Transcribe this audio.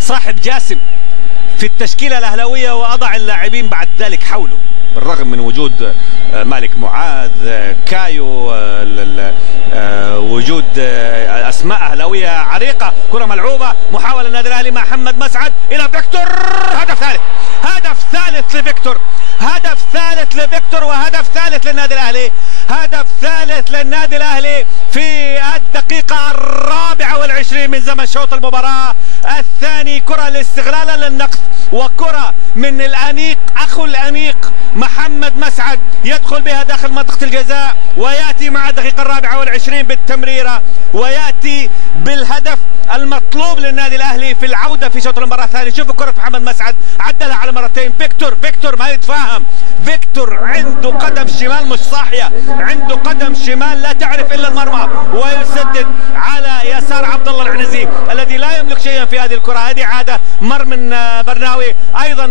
صاحب جاسم في التشكيلة الأهلاوية وأضع اللاعبين بعد ذلك حوله، بالرغم من وجود مالك معاذ، كايو، وجود أسماء أهلاوية عريقة. كرة ملعوبة، محاولة النادي الأهلي مع محمد مسعد إلى فيكتور. هدف ثالث، هدف ثالث لفيكتور، هدف ثالث لفيكتور وهدف ثالث للنادي الأهلي، هدف ثالث للنادي الأهلي في الدقيقة 24 من زمن شوط المباراة الثاني. كرة لاستغلالا للنقص، وكرة من الأنيق أخو الأنيق محمد مسعد يدخل بها داخل منطقة الجزاء، ويأتي مع الدقيقة 24 بالتمريرة، ويأتي بالهدف المطلوب للنادي الأهلي في العودة في شوط المباراة الثاني. شوفوا كرة محمد مسعد عدلها على مرتين. فيكتور ما يتفاهم، فيكتور عنده قدم شمال مش صاحية، عنده قدم شمال لا تعرف إلا المرمى، ويسدد على يسار عبد الله العنزي الذي لا يملك شيئا في هذه الكرة. هذه عادة مر من برناوي أيضا.